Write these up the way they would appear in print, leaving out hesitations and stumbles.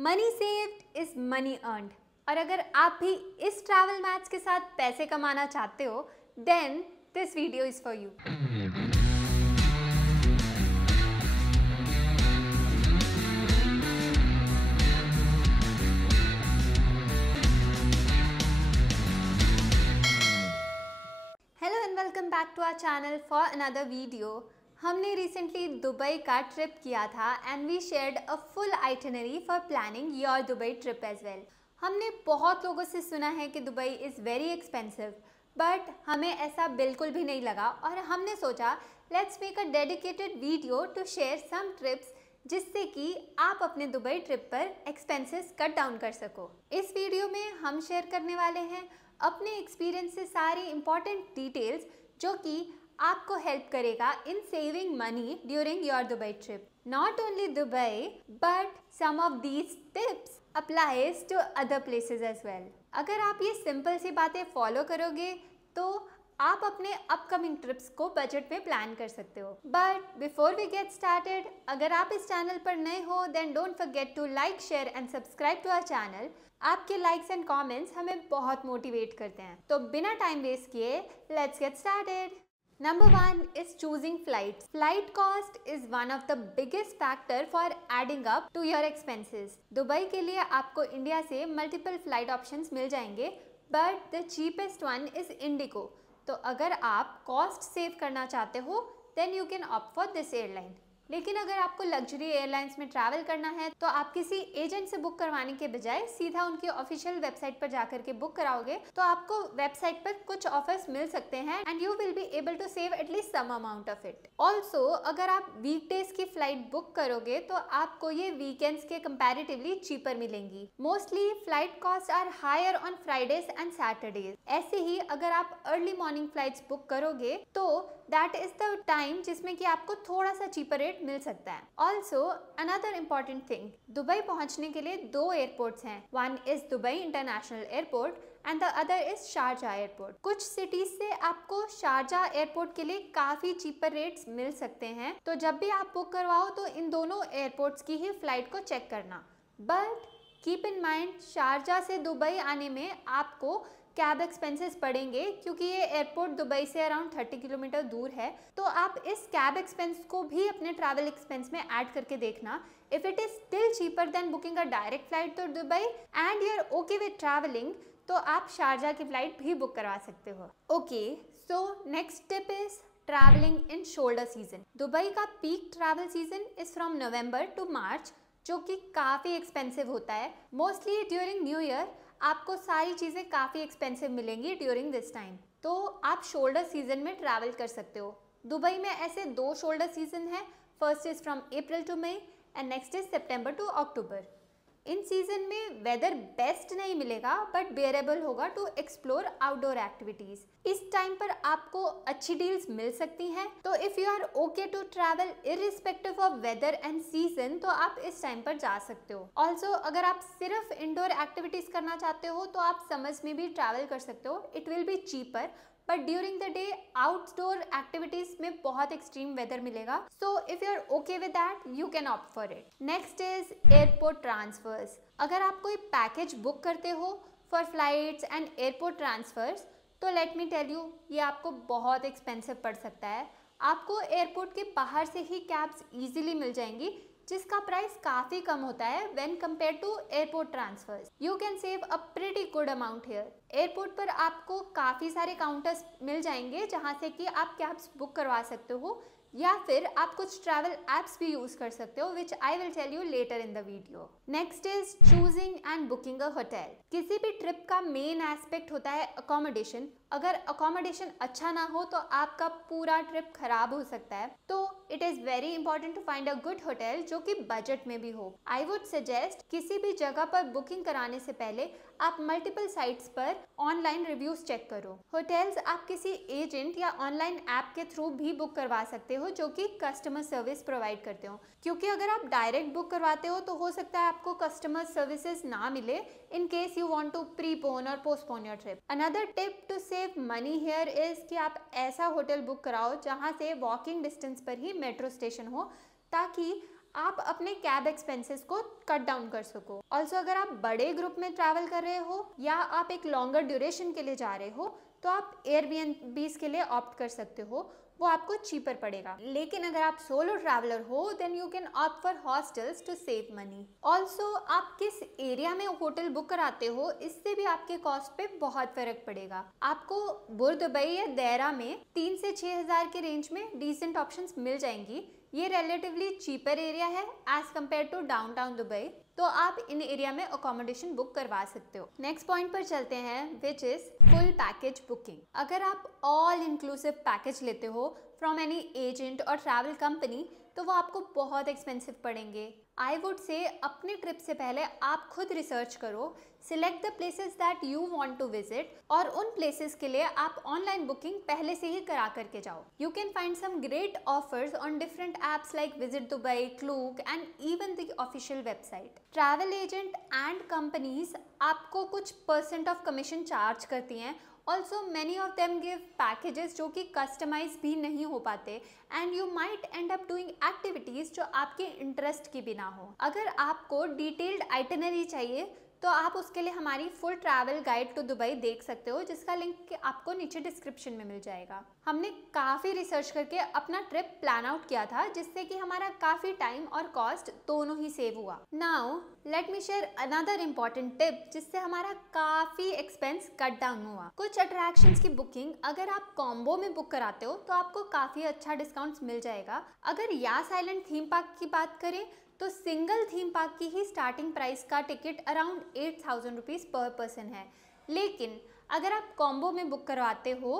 Money saved is money earned. और अगर आप भी इस ट्रैवल मैथ्स के साथ पैसे कमाना चाहते हो, then this video is for you. Hello and welcome back to our channel for another video. हमने रिसेंटली दुबई का ट्रिप किया था and we shared a full itinerary for planning your Dubai trip as well. हमने बहुत लोगों से सुना है कि Dubai is very expensive, but हमें ऐसा बिल्कुल भी नहीं लगा और हमने सोचा let's make a dedicated video to share some trips जिससे कि आप अपने दुबई ट्रिप पर एक्सपेंसेस कट डाउन कर सको। इस वीडियो में हम शेयर करने वाले हैं अपने एक्सपीरियंस से सारी इंपॉर्टेंट डिटेल्स जो कि आपको हेल्प करेगा in saving money during your Dubai trip. Not only Dubai but some of these tips applies to other places as well. अगर आप ये सिंपल सी बातें फॉलो करोगे तो आप अपने अपकमिंग ट्रिप्स को बजट में प्लान कर सकते हो। But before we get started, अगर आप इस चैनल पर नए हो then don't forget to like, share and subscribe to our channel. आपके लाइक्स एंड कमेंट्स हमें बहुत मोटिवेट करते हैं। तो बिना टाइम वेस्ट किए let's get started. Number 1 is choosing flights. Flight cost is one of the biggest factor for adding up to your expenses. Dubai के लिए आपको इंडिया से मल्टीपल फ्लाइट ऑप्शंस मिल जाएंगे, but the cheapest one is IndiGo. तो अगर आप cost save करना चाहते हो then you can opt for this airline. लेकिन अगर आपको लग्जरी एयरलाइंस में ट्रैवल करना है तो आप किसी एजेंट से बुक करवाने के बजाय सीधा उनकी ऑफिशियल वेबसाइट पर जाकर के बुक कराओगे तो आपको वेबसाइट पर कुछ ऑफर्स मिल सकते हैं and you will be able to save at least some amount of it. Also अगर आप वीकडेज की फ्लाइट बुक करोगे तो आपको ये वीकेंड्स के कंपैरेटिवली चीपर मिलेंगी। Mostly flight cost are higher on Fridays and Saturdays. ऐसे ही अगर आप अर्ली मॉर्निंग फ्लाइट्स बुक करोगे तो दैट इज द टाइम जिसमें कि आपको थोड़ा सा चीपर रेट मिल सकता है। Also another important thing, Dubai पहुंचने के लिए 2 एयरपोर्ट्स हैं। One is Dubai international airport and the other is Sharjah airport. कुछ सिटीज से आपको शारजा एयरपोर्ट के लिए काफी चीपर रेट्स मिल सकते हैं, तो जब भी आप बुक करवाओ तो इन दोनों एयरपोर्ट्स की ही फ्लाइट को चेक करना। But keep in mind Sharjah से दुबई आने में आपको कैब एक्सपेंसेस पड़ेंगे क्योंकि ये एयरपोर्ट दुबई से अराउंड 30 किलोमीटर दूर है। तो आप इस कैब एक्सपेंस को भी अपने ट्रैवल एक्सपेंस में ऐड करके देखना। If it is still cheaper then booking a direct flight to Dubai and you are okay with travelling तो आप शारजा की फ्लाइट भी बुक करवा सकते हो। Okay, so next tip is travelling in shoulder season. Dubai का peak travel season is from November to March, जो कि काफ़ी एक्सपेंसिव होता है। मोस्टली ड्यूरिंग न्यू ईयर आपको सारी चीज़ें काफ़ी एक्सपेंसिव मिलेंगी ड्यूरिंग दिस टाइम, तो आप शोल्डर सीजन में ट्रैवल कर सकते हो। दुबई में ऐसे 2 शोल्डर सीजन है, first is from April to May and next is September to October. इन सीजन में वेदर बेस्ट नहीं मिलेगा बट बेयरेबल होगा टू एक्सप्लोर आउटडोर एक्टिविटीज। इस टाइम पर आपको अच्छी डील्स मिल सकती हैं, तो if you are okay to travel irrespective of weather and season तो आप इस टाइम पर जा सकते हो। ऑल्सो अगर आप सिर्फ इंडोर एक्टिविटीज करना चाहते हो तो आप समर्स में भी ट्रैवल कर सकते हो, it will be cheaper, but during the day outdoor activities में बहुत एक्सट्रीम वेदर मिलेगा। So if you are okay with that you can opt for it. Next is airport transfers. अगर आप कोई पैकेज बुक करते हो for flights and airport transfers तो let me tell you ये आपको बहुत एक्सपेंसिव पड़ सकता है। आपको एयरपोर्ट के बाहर से ही कैब्स इजीली मिल जाएंगी जिसका प्राइस काफ़ी कम होता है when compare to airport transfers. You can save a pretty good amount here. Airport पर आपको काफ़ी सारे काउंटर्स मिल जाएंगे जहाँ से कि आप कैब्स बुक करवा सकते हो, या फिर आप कुछ ट्रैवल एप्स भी यूज़ कर सकते हो which I will tell you later in the video. Next is choosing and booking a hotel. किसी भी ट्रिप का मेन एस्पेक्ट होता है अकोमोडेशन। अगर अकोमोडेशन अच्छा ना हो तो आपका पूरा ट्रिप खराब हो सकता है, तो it is very important to find a good hotel जो कि बजट में भी हो। आई वुड सजेस्ट किसी भी जगह पर बुकिंग कराने से पहले आप मल्टीपल साइट्स पर ऑनलाइन रिव्यूज चेक करो। होटल्स आप किसी एजेंट या ऑनलाइन ऐप के थ्रू भी बुक करवा सकते हो जो कि कस्टमर सर्विस प्रोवाइड करते हो, क्योंकि अगर आप डायरेक्ट बुक करवाते हो तो हो सकता है आपको कस्टमर सर्विसेज ना मिले in case you want to prepone or postpone your trip. Another tip to save money here is कि आप ऐसा होटल बुक कराओ जहाँ से वॉकिंग डिस्टेंस पर ही मेट्रो स्टेशन हो, ताकि आप अपने कैब एक्सपेंसेस को कट डाउन कर सको। ऑल्सो अगर आप बड़े ग्रुप में ट्रैवल कर रहे हो या आप एक लॉन्गर ड्यूरेशन के लिए जा रहे हो तो आप एयरबीएनबीज के लिए ऑप्ट कर सकते हो, वो आपको चीपर पड़ेगा। लेकिन अगर आप सोलो ट्रैवलर हो then you can opt for hostels to save money. Also आप किस एरिया में होटल बुक कराते हो इससे भी आपके कॉस्ट पे बहुत फर्क पड़ेगा। आपको बुर्ज दुबई या देरा में 3 से 6 हज़ार के रेंज में डिसेंट ऑप्शंस मिल जाएंगी। ये रिलेटिवली चीपर एरिया है as compare to downtown Dubai, तो आप इन एरिया में अकोमोडेशन बुक करवा सकते हो। नेक्स्ट पॉइंट पर चलते हैं which is full package booking. अगर आप ऑल इंक्लूसिव पैकेज लेते हो फ्रॉम एनी एजेंट और ट्रैवल कंपनी तो वो आपको बहुत एक्सपेंसिव पड़ेंगे। आई वुड से अपने ट्रिप से पहले आप खुद रिसर्च करो, select the places that you want to visit और उन प्लेसेस के लिए आप ऑनलाइन बुकिंग पहले से ही करा करके जाओ। You can find some great offers on different apps like visit Dubai, Klook and even the official website. Travel agent and companies आपको कुछ % ऑफ कमीशन चार्ज करती हैं। Also many of them give packages जो कि customize भी नहीं हो पाते and you might end up doing activities जो आपके इंटरेस्ट की भी ना हो। अगर आपको डिटेल्ड आइटिनरी चाहिए तो आप उसके लिए हमारी full travel guide to Dubai देख सकते हो, जिसका लिंक आपको नीचे डिस्क्रिप्शन में मिल जाएगा। हमने काफ़ी रिसर्च करके अपना ट्रिप प्लान आउट किया था जिससे कि हमारा काफ़ी टाइम और कॉस्ट दोनों ही सेव हुआ। Now let me share another important tip जिससे हमारा काफ़ी एक्सपेंस कट डाउन हुआ। कुछ अट्रैक्शंस की बुकिंग अगर आप कॉम्बो में बुक कराते हो तो आपको काफ़ी अच्छा डिस्काउंट्स मिल जाएगा। अगर यास आइलैंड थीम पार्क की बात करें तो सिंगल थीम पार्क की ही स्टार्टिंग प्राइस का टिकट अराउंड 8,000 रुपीज़ पर पर्सन है। लेकिन अगर आप कॉम्बो में बुक करवाते हो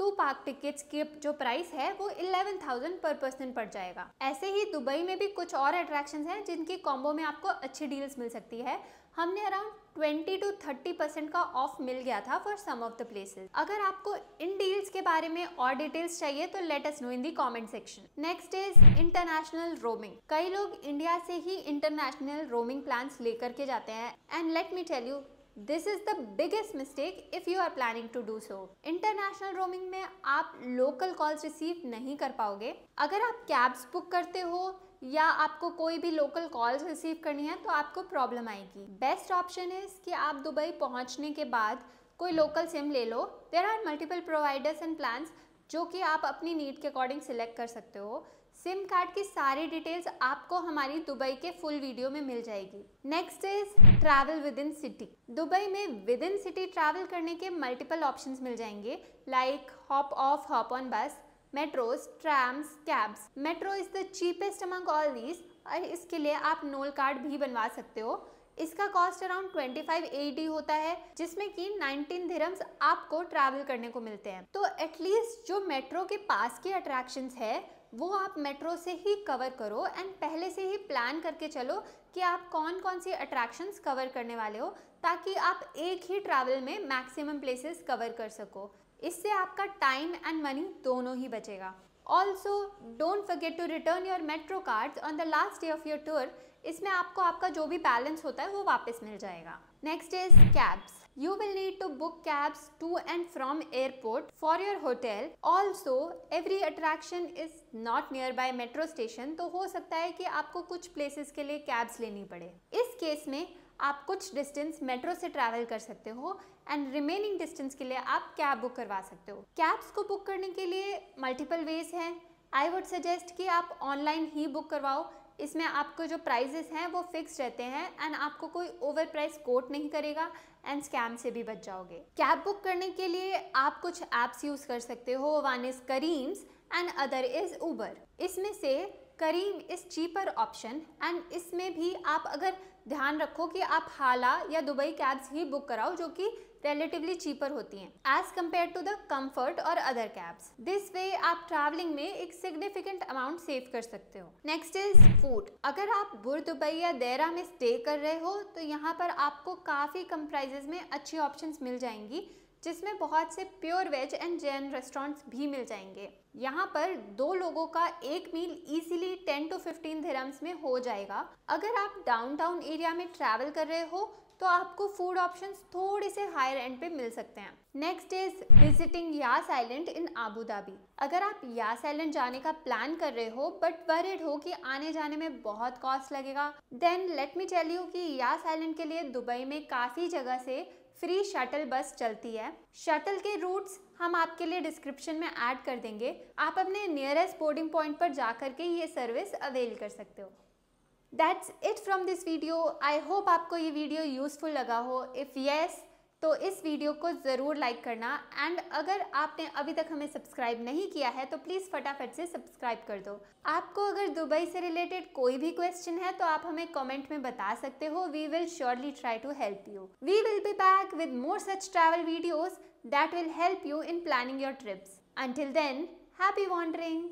2 पार्क टिकट्स की जो प्राइस है वो 11,000 पर पर्सन पड़ जाएगा। ऐसे ही दुबई में भी कुछ और अट्रैक्शंस हैं जिनकी कॉम्बो में आपको अच्छी डील्स मिल सकती है। हमने अराउंड 20 to 30% का ऑफ मिल गया था for some of the places. अगर आपको इन डील्स के बारे में और डिटेल्स चाहिए तो let us know in the comment section. Next is international roaming. कई लोग इंडिया से ही इंटरनेशनल रोमिंग प्लान्स लेकर के जाते हैं and let me tell you this is the biggest mistake if you are planning to do so. International roaming में आप local calls receive नहीं कर पाओगे। अगर आप कैब्स बुक करते हो या आपको कोई भी लोकल कॉल्स रिसीव करनी है तो आपको प्रॉब्लम आएगी। बेस्ट ऑप्शन इज कि आप दुबई पहुंचने के बाद कोई लोकल सिम ले लो। There are multiple providers and plans जो कि आप अपनी नीड के अकॉर्डिंग सिलेक्ट कर सकते हो। सिम कार्ड की सारी डिटेल्स आपको हमारी दुबई के फुल वीडियो में मिल जाएगी। Next is travel within city. Dubai में विद इन सिटी ट्रैवल करने के मल्टीपल ऑप्शंस मिल जाएंगे like hop off, hop on bus, metros, trams, cabs. Metro is the cheapest among all these और इसके लिए आप नोल कार्ड भी बनवा सकते हो। इसका कॉस्ट अराउंड 25 AED होता है जिसमें कि 19 दिरहम्स आपको ट्रैवल करने को मिलते हैं। तो एटलीस्ट जो मेट्रो के पास के अट्रैक्शंस है वो आप मेट्रो से ही कवर करो एंड पहले से ही प्लान करके चलो कि आप कौन कौन सी अट्रैक्शंस कवर करने वाले हो ताकि आप एक ही ट्रैवल में मैक्सिमम प्लेसेस कवर कर सको। इससे आपका टाइम एंड मनी दोनों ही बचेगा। Also don't forget to return your metro cards on the last day of your tour. इसमें आपको आपका जो भी बैलेंस होता है वो वापस मिल जाएगा। Next is cabs. You will need to book cabs to and from airport for your hotel. Also, every attraction is not nearby metro station, तो हो सकता है कि आपको कुछ places के लिए cabs लेनी पड़े। इस केस में आप कुछ डिस्टेंस मेट्रो से ट्रैवल कर सकते हो एंड रिमेनिंग डिस्टेंस के लिए आप कैब बुक करवा सकते हो। कैब्स को बुक करने के लिए मल्टीपल वेज हैं। आई वुड सजेस्ट कि आप ऑनलाइन ही बुक करवाओ। इसमें आपको जो प्राइजेस हैं वो फिक्स रहते हैं एंड आपको कोई ओवर प्राइस कोट नहीं करेगा एंड स्कैम से भी बच जाओगे। कैब बुक करने के लिए आप कुछ ऐप्स यूज़ कर सकते हो। One is Careems and other is Uber. इसमें से Careem is cheaper option and इसमें भी आप अगर ध्यान रखो कि आप हाला या दुबई कैब्स ही बुक कराओ जो कि रिलेटिवली चीपर होती हैं as compare to the comfort और अदर कैब्स। दिस वे आप ट्रैवलिंग में एक सिग्निफिकेंट अमाउंट सेव कर सकते हो। Next is food. अगर आप बुर्ज दुबई या देरा में स्टे कर रहे हो तो यहाँ पर आपको काफ़ी कम प्राइजेस में अच्छी ऑप्शंस मिल जाएंगी जिसमें बहुत से pure veg and Jain restaurants भी मिल जाएंगे। यहाँ पर 2 लोगों का एक मील इजीली 10 to 15 दिरहम्स में हो जाएगा। अगर आप डाउनटाउन एरिया में ट्रैवल कर रहे हो तो आपको फूड ऑप्शंस थोड़े से हायर एंड पे मिल सकते हैं। Next is visiting Yas Island in Abu Dhabi. अगर आप यास आइलैंड जाने का प्लान कर रहे हो बट वरीड हो कि आने जाने में बहुत कॉस्ट लगेगा, then let me tell you कि यास आइलैंड के लिए दुबई में काफ़ी जगह से फ्री शटल बस चलती है। शटल के रूट्स हम आपके लिए डिस्क्रिप्शन में ऐड कर देंगे। आप अपने नियरेस्ट बोर्डिंग पॉइंट पर जाकर के ये सर्विस अवेल कर सकते हो। That's it from this video. I hope आपको ये वीडियो यूजफुल लगा हो। If yes, तो इस वीडियो को ज़रूर लाइक करना एंड अगर आपने अभी तक हमें सब्सक्राइब नहीं किया है तो प्लीज़ फटाफट से सब्सक्राइब कर दो। आपको अगर दुबई से रिलेटेड कोई भी क्वेश्चन है तो आप हमें कमेंट में बता सकते हो। We will surely try to help you. We will be back with more such travel videos that will help you in planning your trips. Until then, happy wandering!